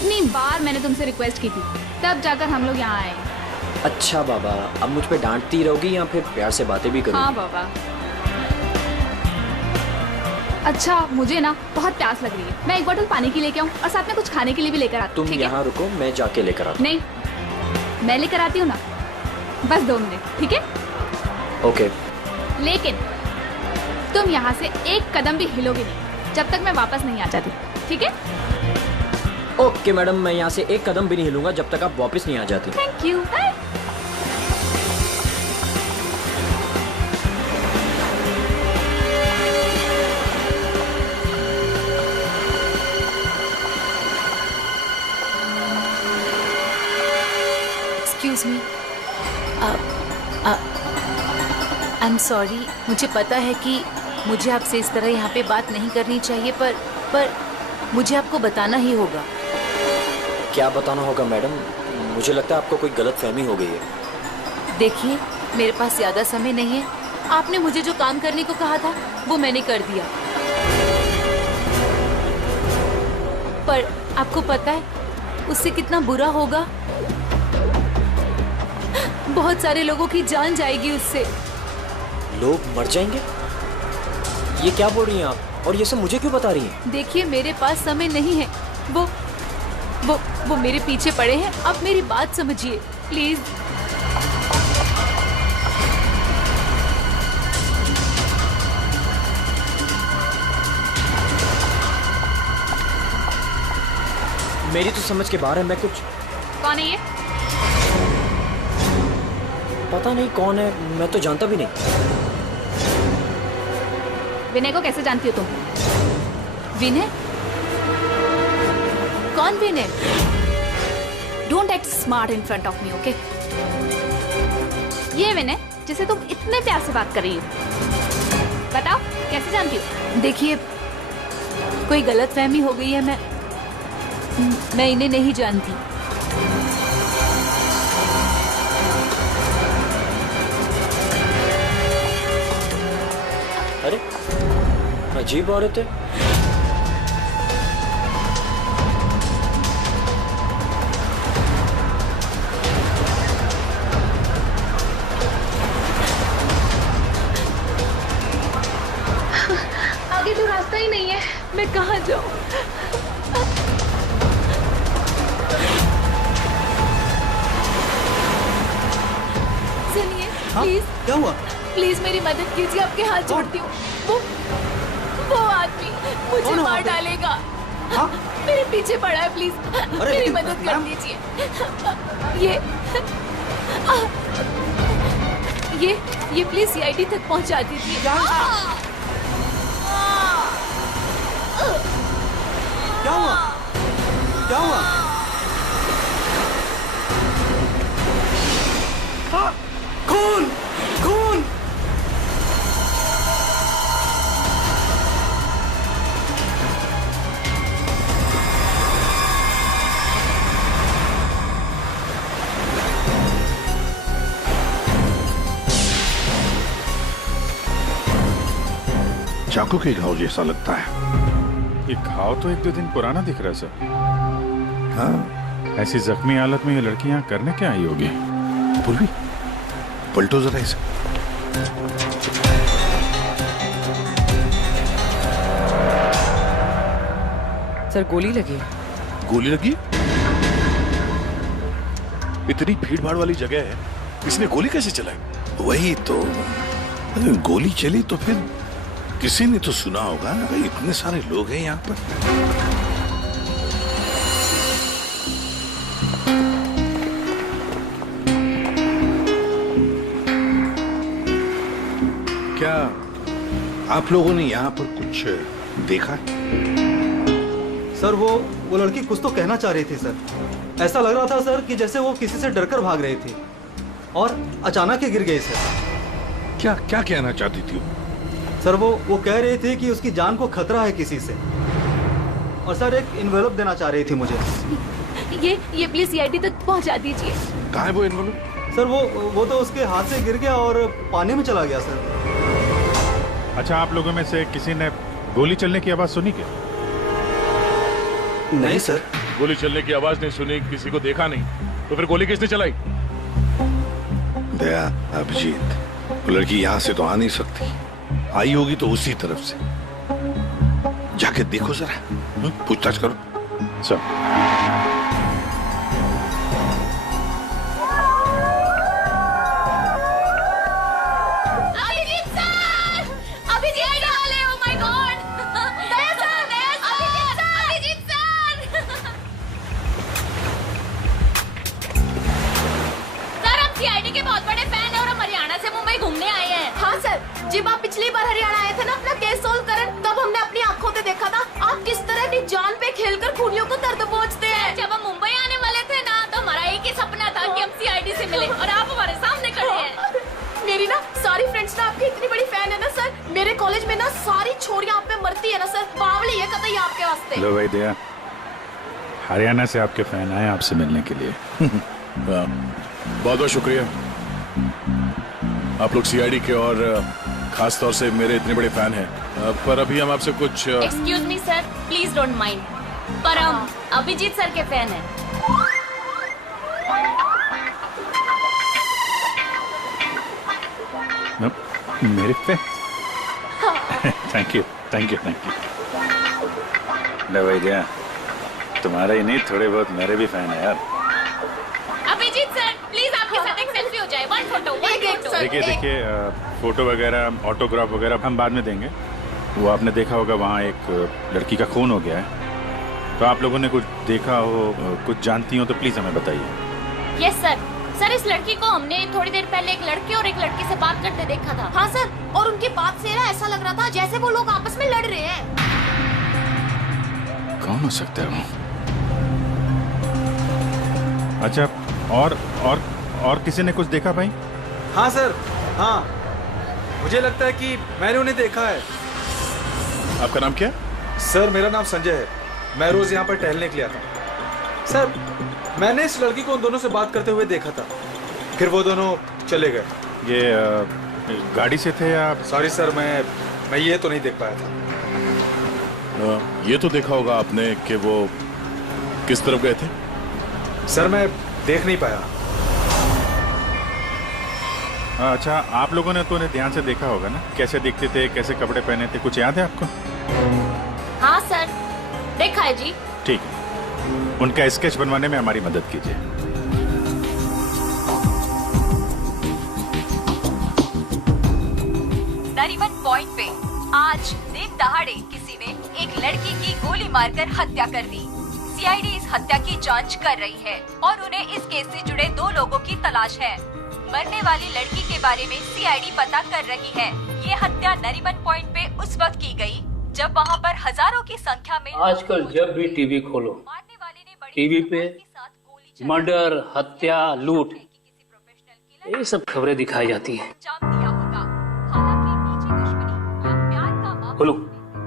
कितनी बार मैंने तुमसे रिक्वेस्ट की थी, तब जाकर हम लोग यहाँ आए। अच्छा बाबा, अब मुझ पे डांटती रहोगी या फिर प्यार से बातें भी करोगी? हाँ बाबा। अच्छा, मुझे ना बहुत प्यास लग रही है, मैं एक बोतल पानी की लेके आऊँ और साथ में कुछ खाने के लिए भी लेकर आती हूँ। तुम यहाँ रुको, मैं जाके लेकर आता हूँ। नहीं, मैं लेकर आती हूँ ना, बस 2 मिनट, ठीक है? ओके। लेकिन तुम यहाँ से एक कदम भी हिलोगे नहीं जब तक मैं वापस नहीं आ जाती, ठीक है? ओके मैडम, मैं यहाँ से एक कदम भी नहीं हिलूंगा जब तक आप वापस नहीं आ जाती। Thank you. Excuse me, I am sorry. मुझे पता है कि मुझे आपसे इस तरह यहाँ पे बात नहीं करनी चाहिए, पर मुझे आपको बताना ही होगा। क्या बताना होगा मैडम? मुझे लगता है आपको कोई गलतफहमी हो गई है। देखिए, मेरे पास ज्यादा समय नहीं है। आपने मुझे जो काम करने को कहा था वो मैंने कर दिया, पर आपको पता है उससे कितना बुरा होगा? बहुत सारे लोगों की जान जाएगी उससे। लोग मर जाएंगे? ये क्या बोल रही हैं आप? और ये सब मुझे क्यों बता रही हैं? देखिए, मेरे पास समय नहीं है। वो मेरे पीछे पड़े हैं। आप मेरी बात समझिए प्लीज। मेरी तो समझ के बाहर है। मैं कुछ... कौन है ये? पता नहीं कौन है, मैं तो जानता भी नहीं। विनय को कैसे जानती हो तुम? विनय? कौन Vinay? Don't act smart in front of me, okay? ये विनय जिसे तुम इतने प्यार से बात कर रही हो, बताओ कैसे जानती हो? देखिए, कोई गलतफहमी हो गई है। मैं इन्हें नहीं जानती। अरे, अजीब औरत है। आगे तो रास्ता ही नहीं है, मैं कहाँ जाऊँ? सुनिए, प्लीज। क्या हुआ? प्लीज मेरी मदद कीजिए, आपके हाथ जोड़ती हूँ। वो आदमी मुझे मार डालेगा। हाँ? मेरे पीछे पड़ा है, प्लीज मेरी लेकिन मदद कर मैम- दीजिए। ये प्लीज सीआईडी तक पहुंचा दीजिए। क्या हुआ? क्या हुआ? हाँ, खून! खून! चाकू के घाव जैसा लगता है। ये घाव तो 1-2 दिन पुराना दिख रहा है सर। हाँ, ऐसी जख्मी हालत में ये लड़की यहाँ करने क्या आई होगी? पूर्वी, पलटो जरा इसे। सर गोली लगी। गोली लगी? इतनी भीड़ भाड़ वाली जगह है, इसने गोली कैसे चलाई? वही तो, अगर गोली चली तो फिर किसी ने तो सुना होगा ना। भाई, इतने सारे लोग हैं यहाँ पर। क्या आप लोगों ने यहाँ पर कुछ देखा? सर वो लड़की कुछ तो कहना चाह रही थी सर। ऐसा लग रहा था सर कि जैसे वो किसी से डरकर भाग रही थी और अचानक ही गिर गई सर। क्या क्या कहना चाहती थी वो? सर वो कह रही थी कि उसकी जान को खतरा है किसी से, और सर एक इन्वेलप देना चाह रही थी मुझे। ये प्लीज सीआईडी तक पहुंचा दीजिए। कहाँ है वो इन्वॉल्व? सर वो तो उसके हाथ से गिर गया और पानी में चला गया सर। अच्छा, आप लोगों में से किसी ने गोली चलने की आवाज सुनी क्या? नहीं सर। गोली चलने की आवाज नहीं सुनी, किसी को देखा नहीं, तो फिर गोली किसने चलाई? दया, अभिजीत, वो लड़की यहाँ से तो आ नहीं सकती, आई होगी तो उसी तरफ से। जाके देखो जरा, पूछताछ करो। अभिजीत सर! अभिजीत वाले, oh my God! Daya sir! Abhijeet sir! Sir, हम सीआईडी के बहुत बड़े फैन हैं और हम हरियाणा से मुंबई घूमने आए हैं। हाँ सर, जब आप पिछली बार हरियाणा आए थे ना अपना केस सोल्व करने, तब हमने अपनी आंखों से देखा था आप किस तरह अपनी जान पे खेलकर खूनियों को दर्द पहुंचते हैं। जब हम मुंबई आने वाले थे ना, तो हमारा एक ही सपना था कि हम सीआईडी से मिले, और आप हमारे सामने खड़े हैं। मेरी ना सारी फ्रेंड्स ना आपकी इतनी बड़ी फैन है ना सर। मेरे कॉलेज में ना सारी छोरियां आप पे मरती है ना सर। बावली है कतई आपके वास्ते। लो भाई दया, हरियाणा से आपके फैन आए आपसे मिलने के लिए। बहुत बहुत शुक्रिया। आप लोग सीआईडी के और खास तौर से मेरे इतने बड़े फैन हैं, पर अभी हम आपसे कुछ excuse me sir, please don't mind, पर हम अभिजीत सर के फैन हैं। मेरे fan? Thank you, thank you, thank you. लो भाई दया, तुम्हारा ही नहीं, थोड़े बहुत मेरे भी फैन है यार। अभिजीत सर, प्लीज आपके साथ एक सेल्फी हो जाए, वन फोटो। देखिए देखिए, फोटो वगैरह, ऑटोग्राफ वगैरह हम बाद में देंगे। वो आपने देखा होगा वहाँ एक लड़की का खून हो गया है, तो आप लोगों ने कुछ देखा हो, कुछ जानती हो तो प्लीज हमें बताइए। Yes sir. सर, इस लड़की को हमने थोड़ी देर पहले एक लड़के और एक लड़की से बात करते देखा था। हाँ सर, और उनकी बात से ना ऐसा लग रहा था जैसे वो लोग आपस में लड़ रहे हैं। कौन हो सकता है वो? अच्छा, और किसी ने कुछ देखा भाई? हाँ सर, हाँ, मुझे लगता है कि मैंने उन्हें देखा है। आपका नाम क्या? सर, मेरा नाम संजय है। मैं रोज यहाँ पर टहलने के लिए आता हूँ। सर, मैंने इस लड़की को उन दोनों से बात करते हुए देखा था, फिर वो दोनों चले गए। ये गाड़ी से थे या? सॉरी सर, मैं ये तो नहीं देख पाया था। ये तो देखा होगा आपने कि वो किस तरफ गए थे? सर, मैं देख नहीं पाया। अच्छा, आप लोगों ने तो उन्हें ध्यान से देखा होगा ना, कैसे दिखते थे, कैसे कपड़े पहने थे, कुछ याद है आपको? हाँ सर, देखा है जी। ठीक है, उनका स्केच बनवाने में हमारी मदद कीजिए। नरीमन पॉइंट पे आज दिन दहाड़े किसी ने एक लड़की की गोली मारकर हत्या कर दी। सीआईडी इस हत्या की जांच कर रही है और उन्हें इस केस से जुड़े 2 लोगों की तलाश है। मरने वाली लड़की के बारे में सीआईडी पता कर रही है। ये हत्या नरीमन पॉइंट पे उस वक्त की गई जब वहाँ पर हजारों की संख्या में आजकल जब भी टीवी खोलो, टीवी पे मर्डर, हत्या, लूट, ये सब खबरें दिखाई जाती हैं। खोलो,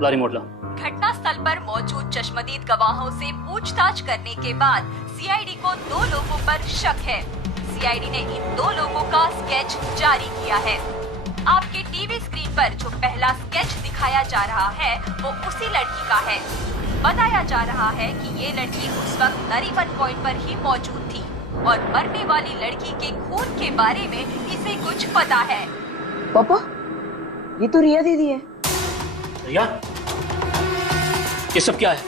लारी मोटला। घटना स्थल पर मौजूद चश्मदीद गवाहों से पूछताछ करने के बाद सीआईडी को 2 लोगों पर शक है। सीआईडी ने इन 2 लोगों का स्केच जारी किया है। आपके टीवी स्क्रीन पर जो पहला स्केच दिखाया जा रहा है वो उसी लड़की का है। बताया जा रहा है कि ये लड़की उस वक्त नरीमन पॉइंट पर ही मौजूद थी और मरने वाली लड़की के खून के बारे में इसे कुछ पता है। पापा, ये तो रिया दीदी है। रिया, ये सब क्या है?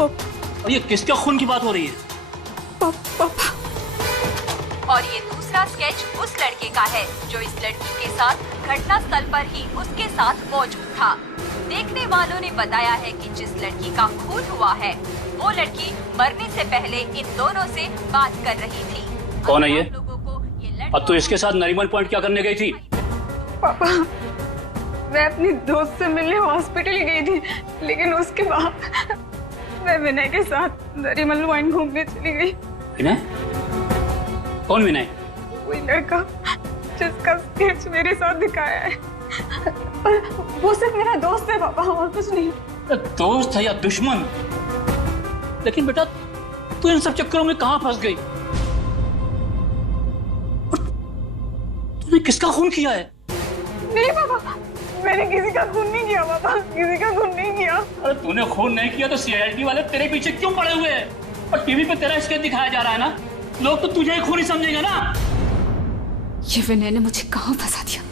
और ये किसका खून की बात हो रही है? और ये दूसरा स्केच उस लड़के का है जो इस लड़की के साथ घटना स्थल पर ही उसके साथ मौजूद था। देखने वालों ने बताया है कि जिस लड़की का खून हुआ है वो लड़की मरने से पहले इन दोनों से बात कर रही थी। कौन है ये? लोगों को ये अब तो इसके साथ नरीमन पॉइंट क्या करने गई थी? पापा, मैं अपनी दोस्त से मिलने हॉस्पिटल गई थी, लेकिन उसके बाद मैं विनय के साथ नरीमन पॉइंट घूमने चली गई। विनय? कौन विनय? वही लड़का जिसका स्केच मेरे साथ दिखाया है। पर वो सिर्फ मेरा दोस्त है पापा, और कुछ नहीं। दोस्त है या दुश्मन? लेकिन बेटा, तू इन सब चक्करों में कहाँ फंस गई? तूने किसका खून किया है? नहीं पापा, मैंने किसी का खून नहीं किया पापा, किसी का खून नहीं किया। अरे तूने खून नहीं किया तो सीआईडी वाले तेरे पीछे क्यों पड़े हुए हैं? और टीवी पे तेरा स्केच दिखाया जा रहा है ना, लोग तो तुझे ही खूनी समझेंगे ना। ये विनय ने मुझे कहाँ फंसा दिया?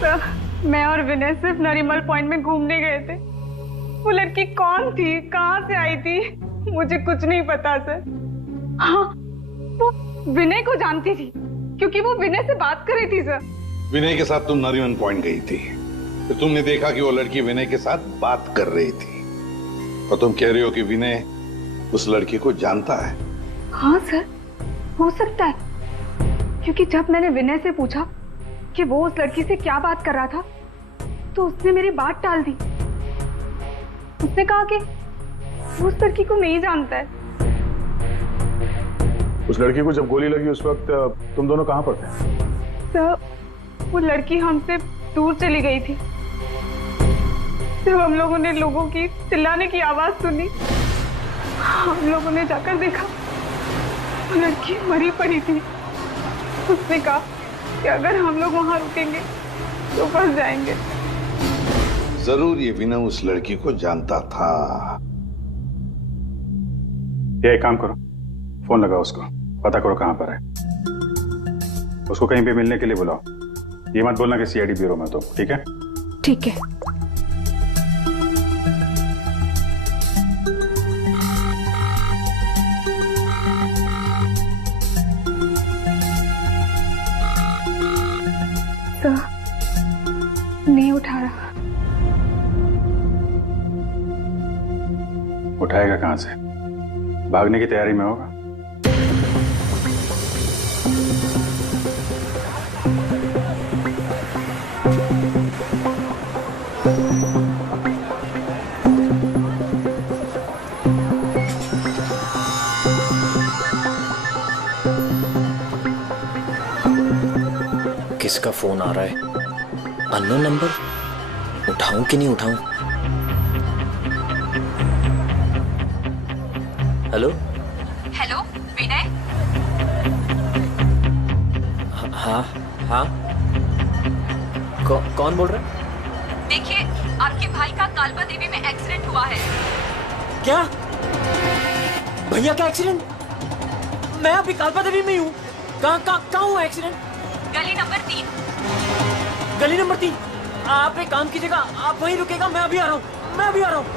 सर, मैं और विनय सिर्फ नरीमल पॉइंट में घूमने गए थे। वो लड़की कौन थी, कहाँ से आई थी, मुझे कुछ नहीं पता सर। हाँ, वो विनय को जानती थी क्योंकि वो विनय से बात कर रही थी सर। विनय के साथ तुम नरीमन पॉइंट गई थी, तो तुमने देखा कि वो लड़की विनय के साथ बात कर रही थी, और तुम कह रही हो कि विनय उस लड़की को जानता है। हाँ सर, हो सकता है, क्योंकि जब मैंने विनय से पूछा कि वो उस लड़की से क्या बात कर रहा था, तो उसने मेरी बात टाल दी। उसने कहा कि वो उस लड़की को नहीं जानता है। उस लड़की को जब गोली लगी उस वक्त तुम दोनों कहाँ पर थे? सर, वो लड़की हमसे दूर चली गई थी। जब हम लोगों ने लोगों की चिल्लाने की आवाज सुनी, हम लोगों ने जाकर देखा वो लड़की मरी पड़ी थी। उसने कहा कि अगर हम लोग वहां रुकेंगे तो फंस जाएंगे। जरूर ये विनय उस लड़की को जानता था। ये एक काम करो, फोन लगाओ उसको, पता करो कहां पर है। उसको कहीं पे मिलने के लिए बुलाओ। ये मत बोलना कि सीआईडी ब्यूरो में तो, ठीक है? ठीक है। सर, नहीं उठा रहा। उठाएगा कहां से? भागने की तैयारी में होगा। किसका फोन आ रहा है? Unknown number. उठाऊं कि नहीं उठाऊं? हेलो हेलो विनय। हाँ हाँ, कौन बोल रहा है? देखिए, आपके भाई का कालबा देवी में एक्सीडेंट हुआ है। क्या? भैया का एक्सीडेंट? मैं अभी कालबा देवी में ही हूँ। कहाँ हुआ एक्सीडेंट? गली नंबर 3। गली नंबर 3? आप एक काम कीजिएगा, आप वहीं रुकेगा, मैं अभी आ रहा हूँ।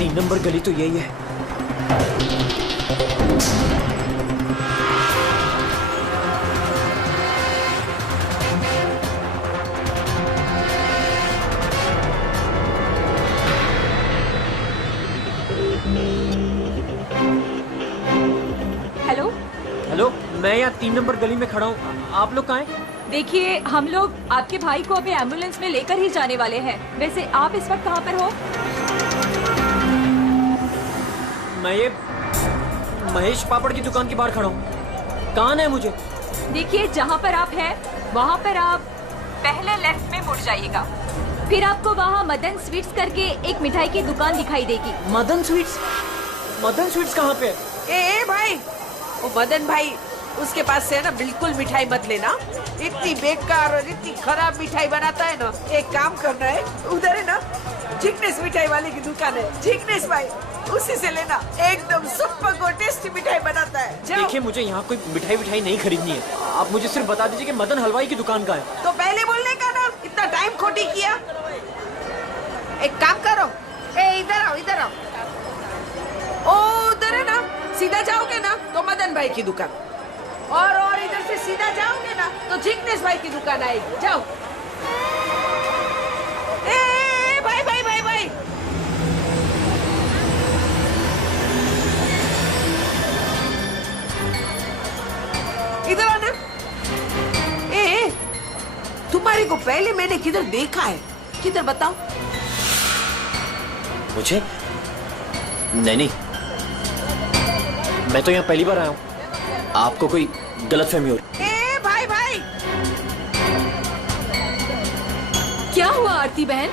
तीन नंबर गली तो यही है। हेलो हेलो, मैं यहाँ 3 नंबर गली में खड़ा हूँ। आप लोग कहाँ हैं? देखिए, हम लोग आपके भाई को अभी एम्बुलेंस में लेकर ही जाने वाले हैं। वैसे आप इस वक्त कहाँ पर हो? मैं ये महेश पापड़ की दुकान के बाहर खड़ा हूँ। कहाँ है मुझे? देखिए, जहाँ पर आप हैं वहाँ पर आप पहले लेफ्ट में मुड़ जाइएगा। फिर आपको वहाँ मदन स्वीट्स करके एक मिठाई की दुकान दिखाई देगी। मदन स्वीट्स? मदन स्वीट्स कहाँ पे है? ए भाई, वो मदन भाई, उसके पास से ना बिल्कुल मिठाई मत लेना। इतनी बेकार और इतनी खराब मिठाई बनाता है ना। एक काम करना है, उधर है ना जिग्नेश मिठाई वाले की दुकान है, जिग्नेश भाई, उसी से लेना। एकदम सुपर और टेस्टी मिठाई बनाता है। देखिए, मुझे यहाँ कोई मिठाई नहीं खरीदनी है। आप मुझे सिर्फ बता दीजिए कि मदन हलवाई की दुकान का है। तो पहले बोलने का ना, इतना टाइम खोटी किया। एक काम करो, इधर आओ, इधर आओ। ओ उधर है ना, सीधा जाओगे ना तो मदन भाई की दुकान, और इधर से सीधा जाओगे ना तो जिग्नेश भाई की दुकान आएगी। जाओ। भाई भाई भाई भाई, इधर आना। तुम्हारे को पहले मैंने किधर देखा है? किधर बताओ मुझे? नहीं, मैं तो यहाँ पहली बार आया हूँ, आपको कोई गलतफहमी हो रही। ए भाई भाई, क्या हुआ आरती बहन?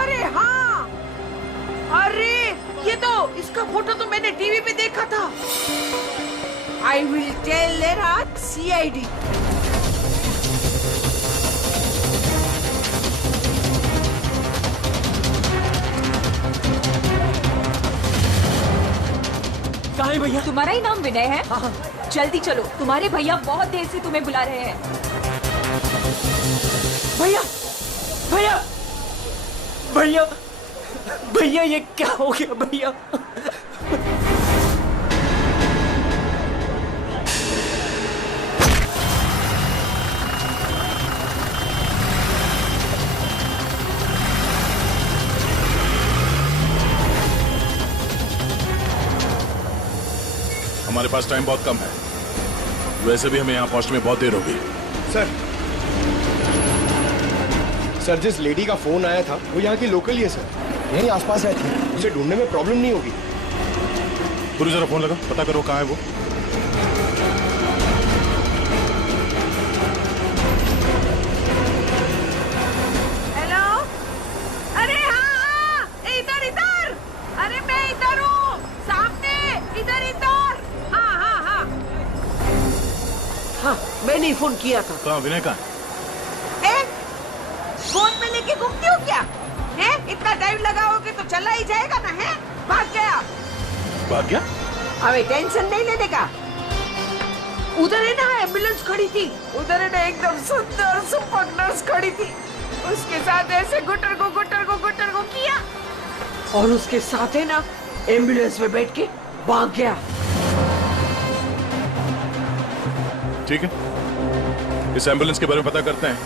अरे हाँ, अरे ये तो, इसका फोटो तो मैंने टीवी पे देखा था। I will tell there at CID। कहाँ है भैया? तुम्हारा ही नाम विनय है? हाँ। जल्दी चलो, तुम्हारे भैया बहुत देर से तुम्हें बुला रहे हैं। भैया भैया भैया भैया, ये क्या हो गया भैया? हमारे पास टाइम बहुत कम है, वैसे भी हमें यहाँ पहुंचने में बहुत देर होगी। सर, जिस लेडी का फोन आया था वो यहाँ की लोकल ही है सर, यहीं आसपास रहती है, उसे ढूंढने में प्रॉब्लम नहीं होगी। पूरी जरा फोन लगा, पता करो कहाँ है वो। हेलो, अरे हाँ, इधर इधर, अरे मैं इधर हूँ, सामने, इधर इधर। हाँ हाँ हाँ हाँ, मैंने ही फोन किया था। कहाँ विनय कहाँ? फोन में लेके घूमती हो क्या? है? इतना टाइम लगाओगे तो चला ही जाएगा ना, है? भाग गया। भाग गया? अबे टेंशन नहीं लेने का। उधर है ना एम्बुलेंस खड़ी थी, उधर है ना एकदम सुंदर सुपर नर्स खड़ी थी, उसके साथ ऐसे गुटर को किया और उसके साथ है ना एम्बुलेंस में बैठ के भाग गया। ठीक है, इस एम्बुलेंस के बारे में पता करते हैं,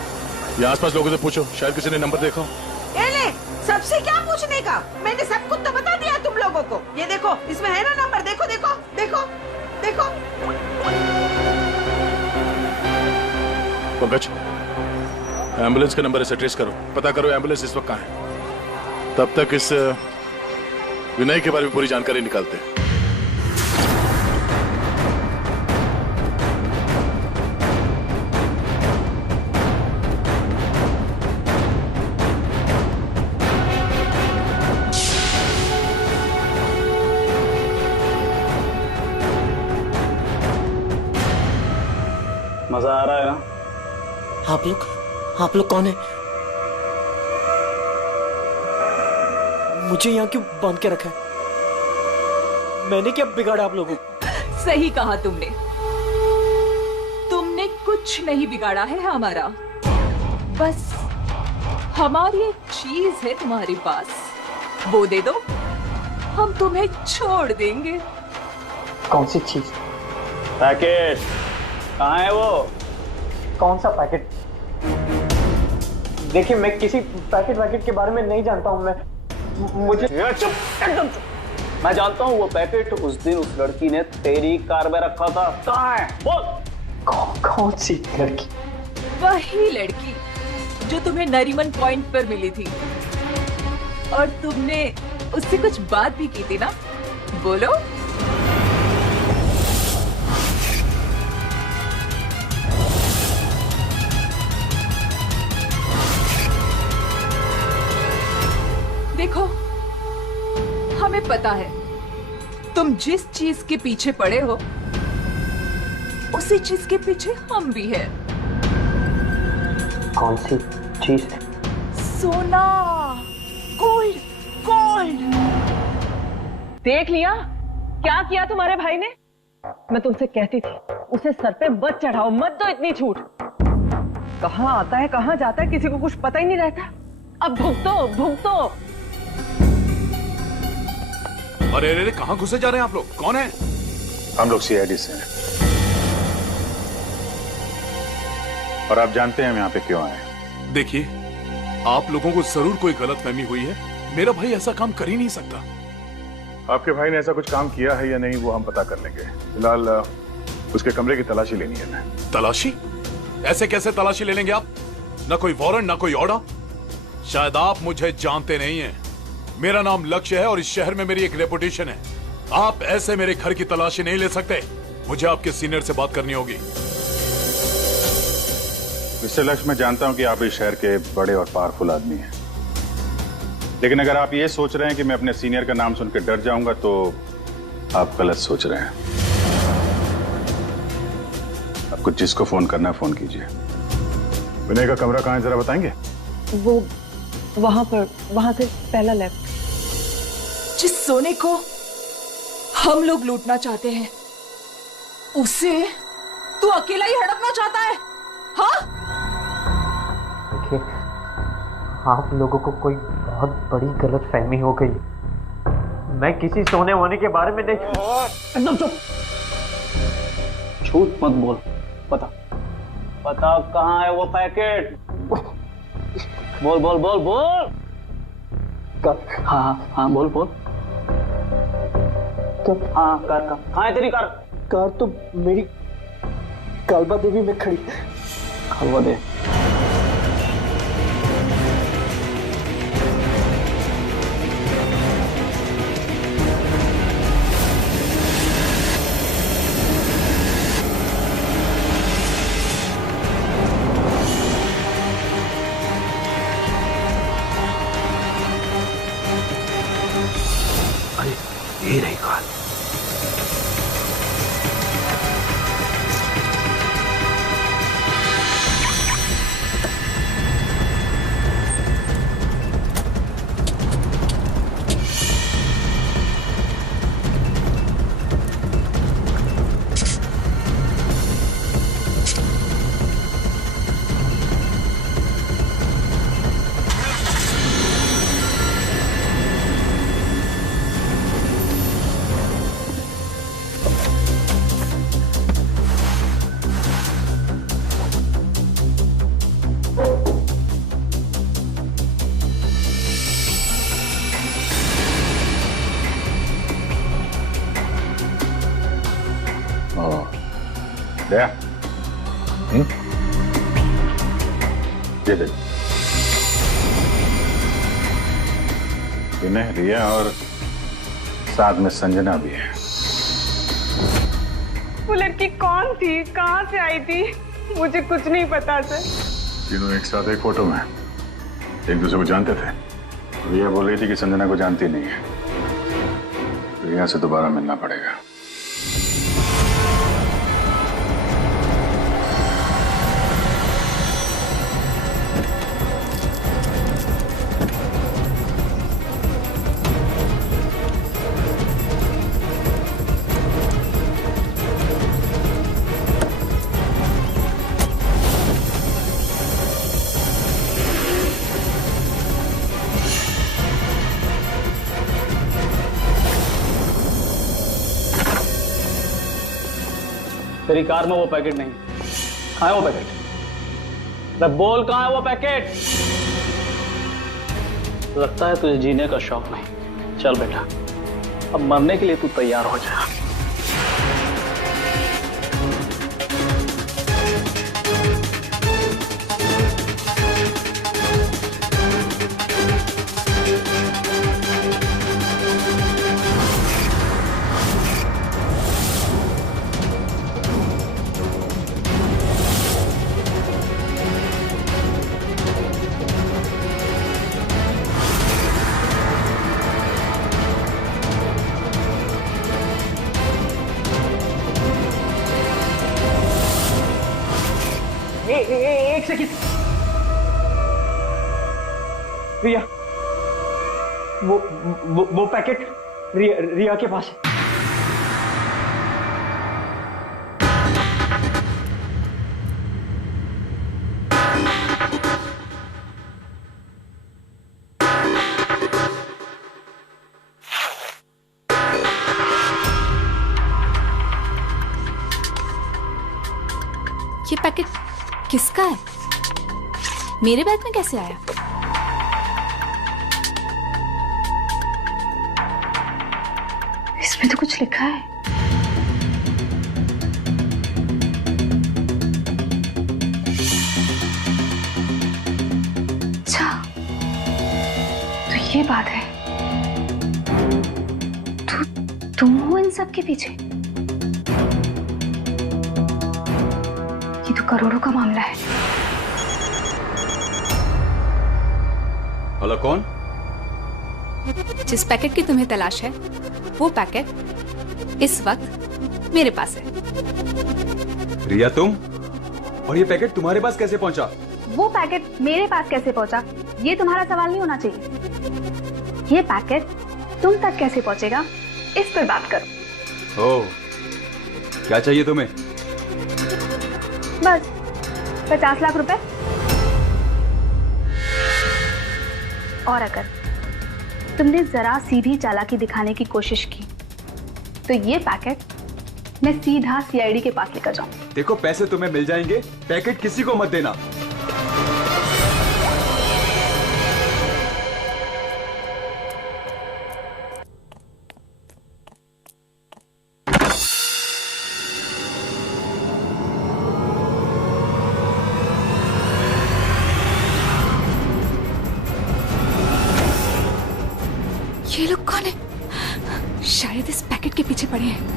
या आसपास लोगों से पूछो, शायद किसी ने नंबर देखा हो। ले, सबसे क्या पूछने का, मैंने सब कुछ तो बता दिया तुम लोगों को। ये देखो, इसमें है ना नंबर, देखो देखो देखो देखो। पंकज, एम्बुलेंस का नंबर इसे ट्रेस करो, पता करो एम्बुलेंस इस वक्त कहाँ है। तब तक इस विनय के बारे में पूरी जानकारी निकालते हैं। मजा आ रहा है ना? आप लोग कौन है? मुझे यहाँ क्यों बांध के रखा है? मैंने क्या बिगाड़ा आप लोगों को? सही कहा तुमने कुछ नहीं बिगाड़ा है हमारा, बस हमारी एक चीज है तुम्हारे पास, वो दे दो, हम तुम्हें छोड़ देंगे। कौन सी चीज? पैकेट कहाँ है वो? कौन सा पैकेट? देखिए, मैं किसी पैकेट के बारे में नहीं जानता हूँ। मुझे चुप, एकदम चुप। मैं जानता हूँ वो पैकेट उस दिन उस लड़की ने तेरी कार में रखा था। कहाँ है बोल? कौन सी लड़की? वही लड़की जो तुम्हें नरीमन पॉइंट पर मिली थी और तुमने उससे कुछ बात भी की थी ना, बोलो। देखो, हमें पता है तुम जिस चीज के पीछे पड़े हो उसी चीज के पीछे हम भी हैं। कौन सी चीज? सोना, गोल्ड, गोल्ड। देख लिया क्या किया तुम्हारे भाई ने? मैं तुमसे कहती थी उसे सर पे मत चढ़ाओ, मत दो इतनी छूट। कहाँ आता है कहाँ जाता है किसी को कुछ पता ही नहीं रहता। अब भुगतो भुगतो। अरे अरे कहाँ घुसे जा रहे हैं आप लोग? कौन है? हम लोग CID से हैं और आप जानते हैं हम यहाँ पे क्यों आए। देखिए, आप लोगों को जरूर कोई गलतफहमी हुई है। मेरा भाई ऐसा काम कर ही नहीं सकता। आपके भाई ने ऐसा कुछ काम किया है या नहीं वो हम पता कर लेंगे। फिलहाल उसके कमरे की तलाशी लेनी है। मैं तलाशी? ऐसे कैसे तलाशी ले लेंगे आप? ना कोई वारंट ना कोई ऑर्डर। शायद आप मुझे जानते नहीं हैं। मेरा नाम लक्ष्य है और इस शहर में मेरी एक रेपुटेशन है। आप ऐसे मेरे घर की तलाशी नहीं ले सकते। मुझे आपके सीनियर से बात करनी होगी। मिस्टर लक्ष्य, मैं जानता हूं कि आप इस शहर के बड़े और पावरफुल आदमी हैं, लेकिन अगर आप ये सोच रहे हैं कि मैं अपने सीनियर का नाम सुनकर डर जाऊंगा तो आप गलत सोच रहे हैं। आपको जिसको फोन करना है फोन कीजिए। विनय का कमरा कहाँ है जरा बताएंगे? वो वहां पर, वहां से पहला लेफ्ट। जिस सोने को हम लोग लूटना चाहते हैं उसे तू अकेला ही हड़पना चाहता है? हाँ? देखिए, आप लोगों को कोई बहुत बड़ी गलतफहमी हो गई। मैं किसी सोने वोने के बारे में नहीं। एकदम चुप, झूठ मत बोल। बता कहाँ है वो पैकेट? बोल बोल बोल बोल। हाँ बोल बोल। हाँ, कार कहाँ है तेरी कार? कार तो मेरी कालबा देवी में खड़ी। कालबा देवी? ये रही कार। दया, ये दे। विनय, रिया और साथ में संजना भी है। वो लड़की कौन थी, कहाँ से आई थी? मुझे कुछ नहीं पता सर। तीनों एक साथ एक फोटो में एक दूसरे को जानते थे। रिया बोल रही थी कि संजना को जानती नहीं है। रिया से दोबारा मिलना पड़ेगा। तेरी कार में वो पैकेट नहीं। कहाँ है वो पैकेट? मैं बोल, कहाँ है वो पैकेट? लगता है तुझे जीने का शौक नहीं। चल बेटा, अब मरने के लिए तू तैयार हो जा। एक सेकंड। रिया, वो पैकेट रिया के पास है। ये पैकेट किसका है? मेरे बैग में कैसे आया? इसमें तो कुछ लिखा है। अच्छा, बात है, तुम हो इन सब के पीछे? ये तो करोड़ों का मामला है। हेलो, कौन? जिस पैकेट की तुम्हें तलाश है वो पैकेट इस वक्त मेरे पास है। रिया, तुम? और ये पैकेट तुम्हारे पास कैसे पहुंचा? वो पैकेट मेरे पास कैसे पहुंचा ये तुम्हारा सवाल नहीं होना चाहिए। ये पैकेट तुम तक कैसे पहुंचेगा इस पर बात करो। ओह, क्या चाहिए तुम्हें? बस 50 लाख रुपए। और अगर तुमने जरा सी भी चालाकी दिखाने की कोशिश की तो ये पैकेट मैं सीधा सीआईडी के पास लेकर जाऊं। देखो, पैसे तुम्हें मिल जाएंगे, पैकेट किसी को मत देना। ये लोग कौन है? शायद इस पैकेट के पीछे पड़े हैं।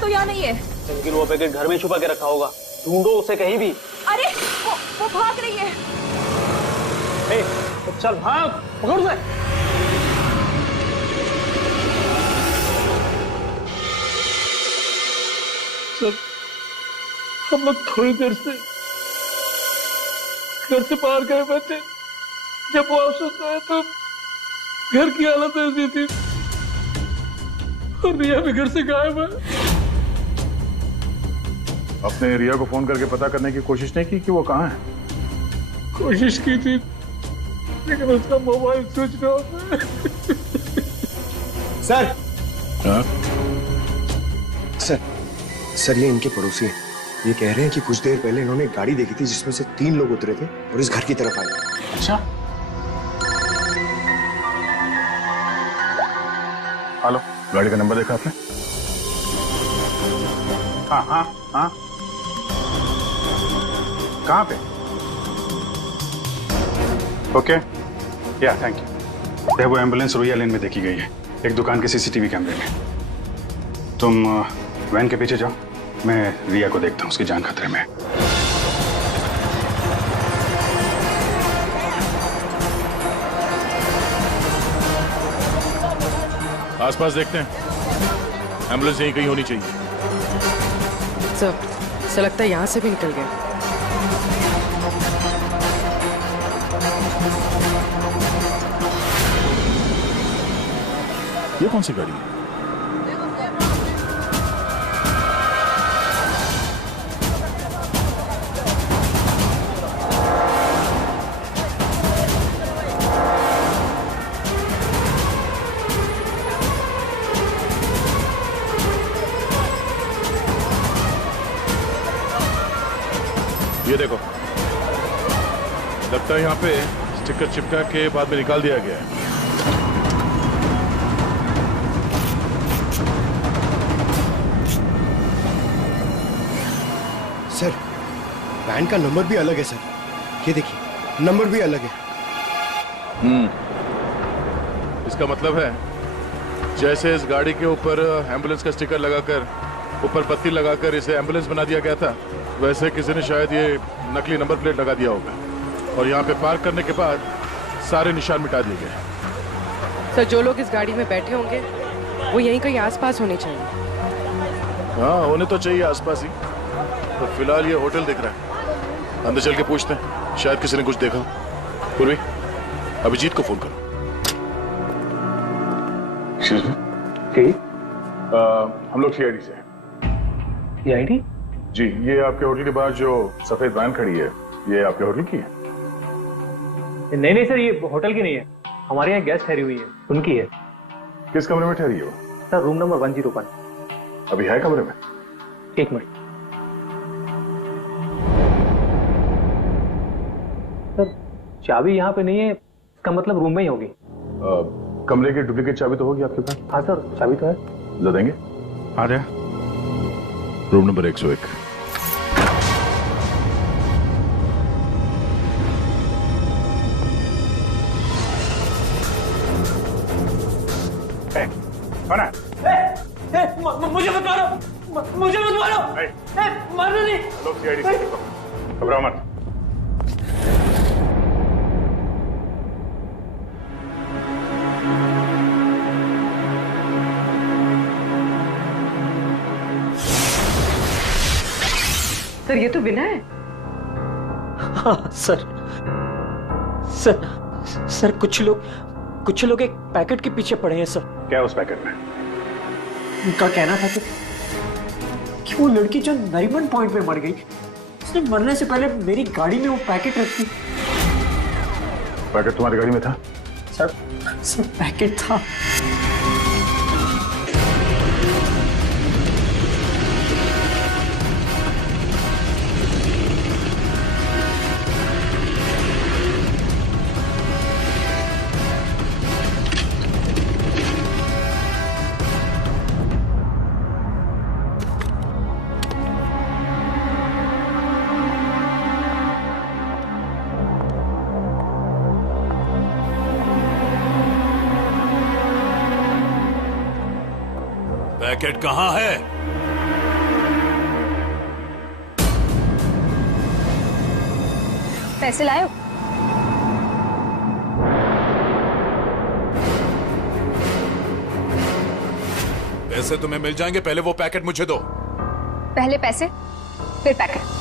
तो यहाँ नहीं है, लेकिन वो पैकेट घर में छुपा के रखा होगा। ढूंढो उसे कहीं भी। अरे वो भाग रही है। ए, तो चल भाग, पकड़ उसे। सर, हम लोग थोड़ी देर से घर से बाहर गए हुए थे। जब वापस आए तो घर की हालत ऐसी थी और रिया भी घर से गायब है। अपने रिया को फोन करके पता करने की कोशिश नहीं की कि वो कहाँ है? कोशिश की थी लेकिन उसका मोबाइल स्विच ऑफ है। सर। हाँ? सर, ये इनके पड़ोसी हैं। ये कह रहे हैं कि कुछ देर पहले इन्होंने एक गाड़ी देखी थी जिसमें से 3 लोग उतरे थे और इस घर की तरफ आए। अच्छा, हेलो, गाड़ी का नंबर देखा आपने? हाँ हाँ हाँ, कहाँ पे? ओके, या थैंक यू। वो एम्बुलेंस रोया लेन में देखी गई है, एक दुकान के सीसीटीवी कैमरे में। तुम वैन के पीछे जाओ, मैं रिया को देखता हूँ, उसकी जान खतरे में है। आसपास देखते हैं, एम्बुलेंस यहीं कहीं होनी चाहिए। सर, लगता है यहाँ से भी निकल गया। ये कौन सी गाड़ी है? ये देखो, लगता है यहाँ पे स्टिकर चिपका के बाद में निकाल दिया गया है। सर, वैन का नंबर भी अलग है सर। ये देखिए, नंबर भी अलग है। इसका मतलब है जैसे इस गाड़ी के ऊपर एम्बुलेंस का स्टिकर लगाकर, ऊपर पत्ती लगाकर इसे एम्बुलेंस बना दिया गया था, वैसे किसी ने शायद ये नकली नंबर प्लेट लगा दिया होगा और यहाँ पे पार्क करने के बाद सारे निशान मिटा दिए गए। सर, जो लोग इस गाड़ी में बैठे होंगे वो यहीं कहीं आसपास होने चाहिए। हाँ, होने तो चाहिए आसपास ही। तो फिलहाल ये होटल दिख रहा है, अंदर चल के पूछते हैं, शायद किसी ने कुछ देखा। पूर्वी, अभिजीत को फोन करो। हम लोग सीआईडी से हैं। सीआईडी? जी, ये आपके होटल के बाहर जो सफेद वैन खड़ी है, ये आपके होटल की है? नहीं सर, ये होटल की नहीं है, हमारे यहाँ गेस्ट ठहरी हुई है, उनकी है। किस कमरे में ठहरी है वो? Sir room number 101। अभी है कमरे में? एक मिनट सर, चाबी यहाँ पे नहीं है, इसका मतलब रूम में ही होगी। कमरे की डुप्लीकेट चाबी तो होगी आपके पास? हाँ सर, चाबी तो है। ला देंगे? आ जा। Room number 101। कौन है? मुझे मत मारो, मुझे मत मारो, मारना नहीं। हेलो सीआईडी, घबराओ मत। सर ये तो विनय है। हाँ सर, सर कुछ लोग एक पैकेट के पीछे पड़े हैं सर। क्या उस पैकेट में? उनका कहना था कि वो लड़की जो नरीमन पॉइंट पे मर गई, उसने मरने से पहले मेरी गाड़ी में वो पैकेट रखी। पैकेट तुम्हारी गाड़ी में था? सर पैकेट था। पैकेट कहाँ है? पैसे लाए हो? पैसे तुम्हें मिल जाएंगे, पहले वो पैकेट मुझे दो। पहले पैसे फिर पैकेट।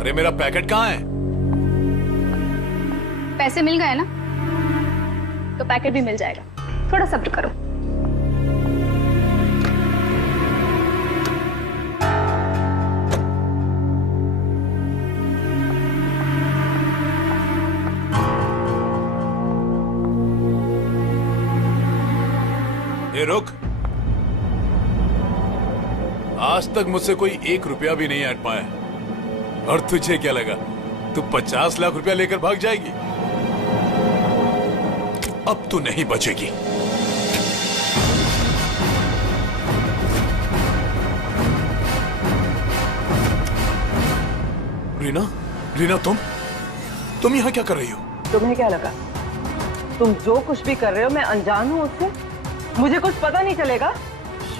अरे मेरा पैकेट कहाँ है? पैसे मिल गए ना, तो पैकेट भी मिल जाएगा। थोड़ा सब्र करो। ए रुक, आज तक मुझसे कोई 1 रुपया भी नहीं ऐंठ पाया, और तुझे क्या लगा तू 50 लाख रुपया लेकर भाग जाएगी? अब तू नहीं बचेगी। रीना, तुम यहाँ क्या कर रही हो? तुम्हें क्या लगा तुम जो कुछ भी कर रहे हो मैं अनजान हूँ उससे? मुझे कुछ पता नहीं चलेगा?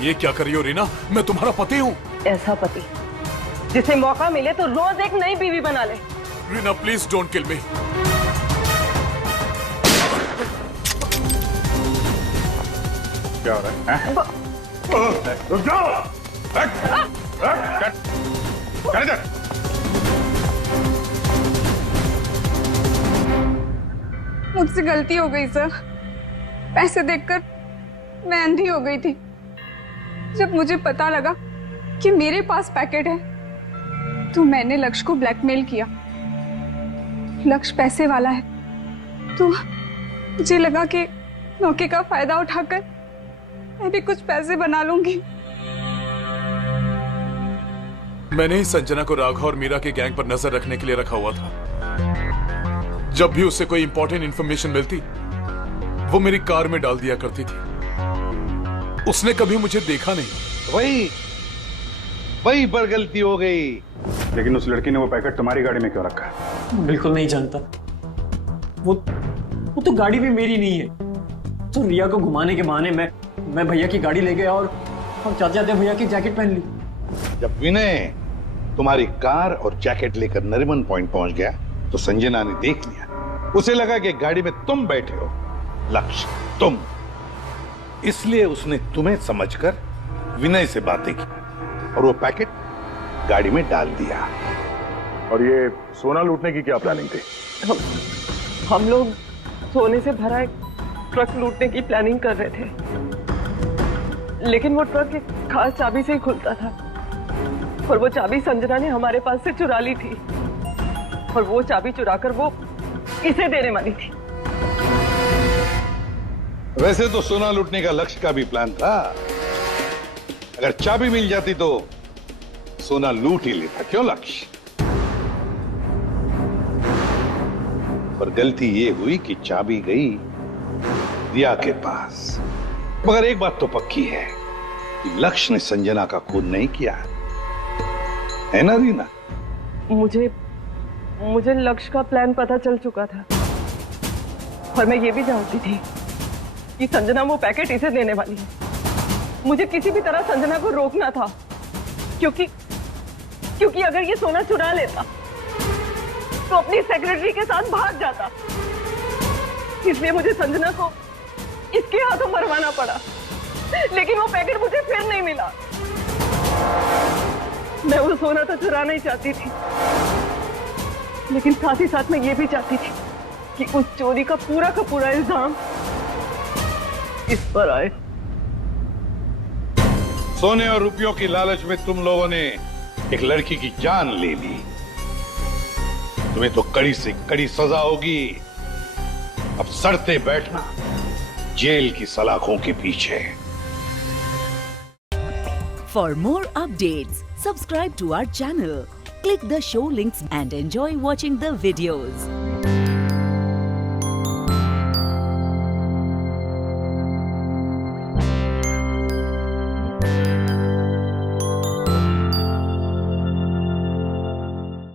ये क्या कर रही हो रीना? मैं तुम्हारा पति हूँ। ऐसा पति जिसे मौका मिले तो रोज एक नई बीवी बना ले। रीना प्लीज डोंट किल मी। क्या हो रहा है? रुक जाओ। मुझसे गलती हो गई सर। पैसे देखकर मैं अंधी हो गई थी। जब मुझे पता लगा कि मेरे पास पैकेट है तो मैंने लक्ष्य को ब्लैकमेल किया। लक्ष्य पैसे वाला है तो मुझे लगा कि मौके का फायदा उठाकर मैं भी कुछ पैसे बना लूंगी। मैंने ही संजना को राघव और मीरा के गैंग पर नजर रखने के लिए रखा हुआ था। जब भी उसे कोई इंपॉर्टेंट इंफॉर्मेशन मिलती वो मेरी कार में डाल दिया करती थी। उसने कभी मुझे देखा नहीं। वही पर गलती हो गई। लेकिन उस लड़की ने वो पैकेट तुम्हारी गाड़ी में क्यों रखा है? बिल्कुल नहीं जानता। वो तो गाड़ी भी मेरी नहीं है। तो रिया को घुमाने के बहाने मैं भैया की गाड़ी ले गया और जाते जाते भैया की जैकेट पहन ली। जब विनय तुम्हारी कार और जैकेट लेकर नरीमन पॉइंट पहुंच गया तो संजना ने देख लिया। उसे लगा कि गाड़ी में तुम बैठे हो, लक्ष्य तुम, इसलिए उसने तुम्हें समझकर विनय से बातें की और वो पैकेट गाड़ी में डाल दिया। और ये सोना लूटने की क्या प्लानिंग थी? हम लोग सोने से भरा एक ट्रक लूटने की प्लानिंग कर रहे थे, लेकिन वो ट्रक एक खास चाबी से ही खुलता था और वो चाबी संजना ने हमारे पास से चुरा ली थी और वो चाबी चुराकर वो इसे देने वाली थी। वैसे तो सोना लूटने का लक्ष्य का भी प्लान था। अगर चाबी मिल जाती तो सोना लूट ही लेता, क्यों लक्ष्य? पर गलती ये हुई कि चाबी गई दिया के पास। मगर एक बात तो पक्की है कि लक्ष्य ने संजना का खून नहीं किया, है ना रीना? मुझे लक्ष्य का प्लान पता चल चुका था और मैं ये भी जानती थी कि संजना वो पैकेट इसे देने वाली है। मुझे किसी भी तरह संजना को रोकना था, क्योंकि अगर ये सोना चुरा लेता तो अपनी सेक्रेटरी के साथ भाग जाता। इसलिए मुझे संजना को इसके हाथों मरवाना पड़ा, लेकिन वो पैकेट मुझे फिर नहीं मिला। मैं वो सोना तो चुराना ही चाहती थी, लेकिन साथ ही साथ मैं ये भी चाहती थी कि उस चोरी का पूरा इल्जाम इस पर आए। सोने और रुपयों की लालच में तुम लोगों ने एक लड़की की जान ले ली। तुम्हें तो कड़ी से कड़ी सजा होगी। अब सड़ते बैठना जेल की सलाखों के पीछे। For more updates, subscribe to our channel, click the show links and enjoy watching the videos.